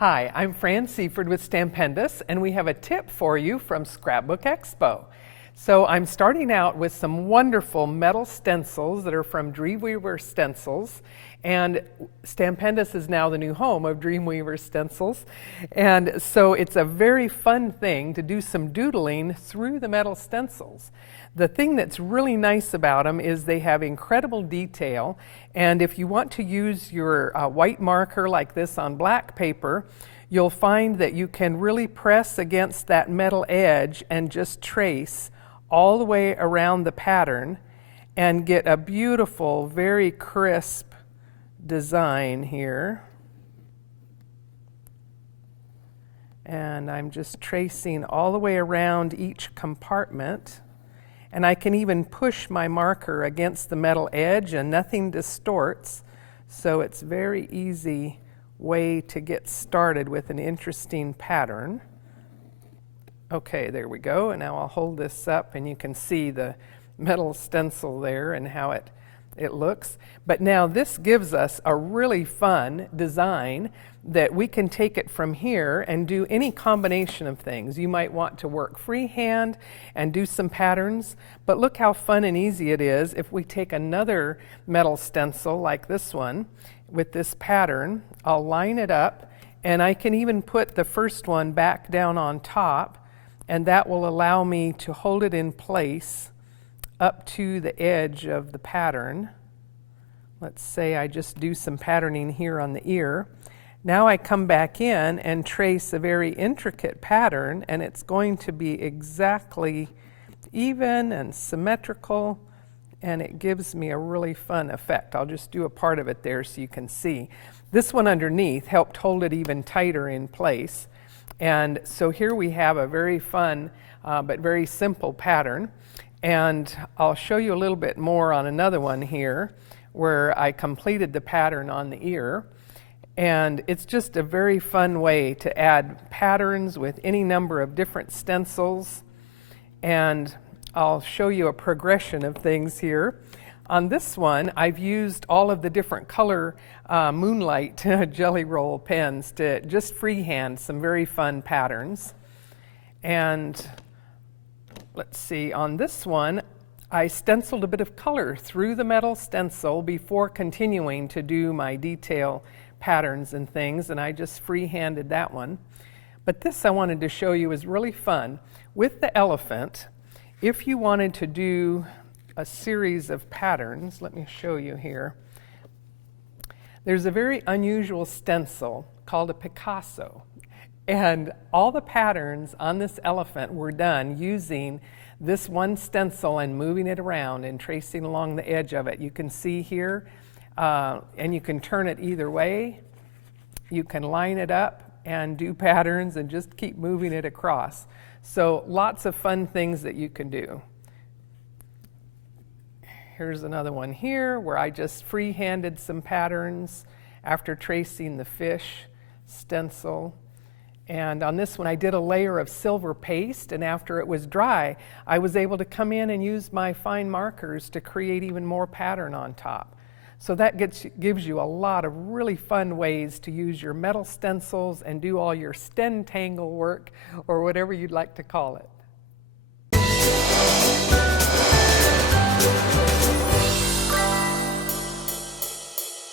Hi, I'm Fran Seiford with Stampendous, and we have a tip for you from Scrapbook Expo. So I'm starting out with some wonderful metal stencils that are from Dreamweaver stencils, and Stampendous is now the new home of Dreamweaver stencils, and so it's a very fun thing to do some doodling through the metal stencils. The thing that's really nice about them is they have incredible detail, and if you want to use your white marker like this on black paper, you'll find that you can really press against that metal edge and just trace all the way around the pattern and get a beautiful, very crisp design here. And I'm just tracing all the way around each compartment. And I can even push my marker against the metal edge and nothing distorts. So it's a very easy way to get started with an interesting pattern. Okay, there we go. And now I'll hold this up and you can see the metal stencil there and how it looks. But now this gives us a really fun design that we can take it from here and do any combination of things. You might want to work freehand and do some patterns, but look how fun and easy it is if we take another metal stencil like this one with this pattern. I'll line it up and I can even put the first one back down on top, and that will allow me to hold it in place up to the edge of the pattern. Let's say I just do some patterning here on the ear. Now I come back in and trace a very intricate pattern, and it's going to be exactly even and symmetrical, and it gives me a really fun effect. I'll just do a part of it there so you can see. This one underneath helped hold it even tighter in place. And so here we have a very fun but very simple pattern. And I'll show you a little bit more on another one here where I completed the pattern on the ear. And it's just a very fun way to add patterns with any number of different stencils. And I'll show you a progression of things here. On this one, I've used all of the different color Moonlight Jelly Roll pens to just freehand some very fun patterns. And let's see, on this one, I stenciled a bit of color through the metal stencil before continuing to do my detail patterns and things, and I just freehanded that one. But this I wanted to show you is really fun. With the elephant, if you wanted to do a series of patterns, let me show you here. There's a very unusual stencil called a Picasso, and all the patterns on this elephant were done using this one stencil and moving it around and tracing along the edge of it. You can see here, and you can turn it either way. You can line it up and do patterns and just keep moving it across. So lots of fun things that you can do. Here's another one here where I just freehanded some patterns after tracing the fish stencil. And on this one, I did a layer of silver paste, and after it was dry, I was able to come in and use my fine markers to create even more pattern on top. So that gives you a lot of really fun ways to use your metal stencils and do all your stentangle work, or whatever you'd like to call it.